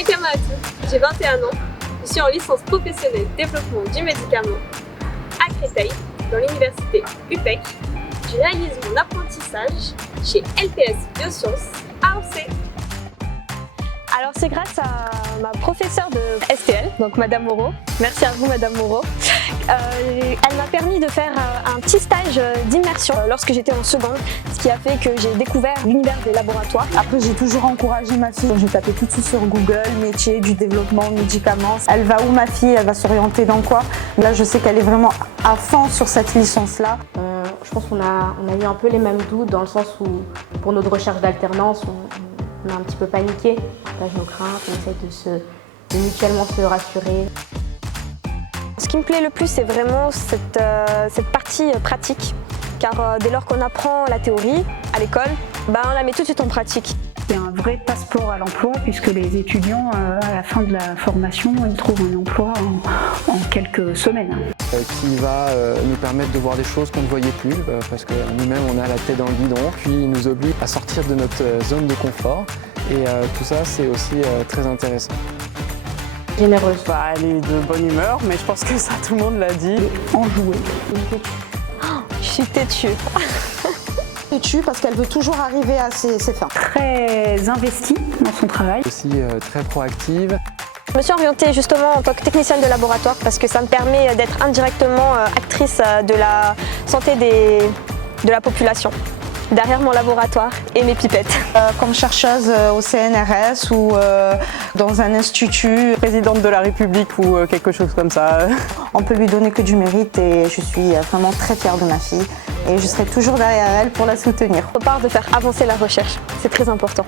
Mekama Atou, j'ai 21 ans, je suis en licence professionnelle développement du médicament à Créteil, dans l'université UPEC. Je réalise mon apprentissage chez LPS Biosciences à Orsay. Alors c'est grâce à ma professeure de STL, donc Madame Moreau. Merci à vous Madame Moreau. Elle m'a permis de faire un petit stage d'immersion lorsque j'étais en seconde, ce qui a fait que j'ai découvert l'univers des laboratoires. Après j'ai toujours encouragé ma fille, j'ai tapé tout de suite sur Google, métier du développement, médicaments. Elle va où ma fille? Elle va s'orienter dans quoi? Là je sais qu'elle est vraiment à fond sur cette licence-là. Je pense qu'on a eu un peu les mêmes doutes dans le sens où pour notre recherche d'alternance, on a un petit peu paniqué, on partage nos craintes, on essaie de mutuellement se rassurer. Ce qui me plaît le plus, c'est vraiment cette partie pratique, car dès lors qu'on apprend la théorie à l'école, on la met tout de suite en pratique. C'est un vrai passeport à l'emploi puisque les étudiants, à la fin de la formation, ils trouvent un emploi en quelques semaines. Qui va nous permettre de voir des choses qu'on ne voyait plus parce que nous-mêmes on a la tête dans le guidon, puis il nous oblige à sortir de notre zone de confort et tout ça c'est aussi très intéressant. Généreuse. Elle est de bonne humeur, mais je pense que ça tout le monde l'a dit. Enjouée. Je suis têtue. Têtue parce qu'elle veut toujours arriver à ses fins. Très investie dans son travail. Aussi très proactive. Je me suis orientée justement en tant que technicienne de laboratoire parce que ça me permet d'être indirectement actrice de la santé de la population, derrière mon laboratoire et mes pipettes. Comme chercheuse au CNRS ou dans un institut. Présidente de la République ou quelque chose comme ça. On peut lui donner que du mérite et je suis vraiment très fière de ma fille et je serai toujours derrière elle pour la soutenir. On part de faire avancer la recherche, c'est très important.